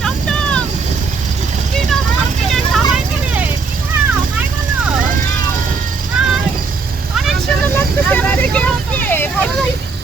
টমটম কি টমটম সবাই মিলে হাই বলো অনেক সুন্দর লাগতেছে আমাদেরকে আজকে ভালো লাগছে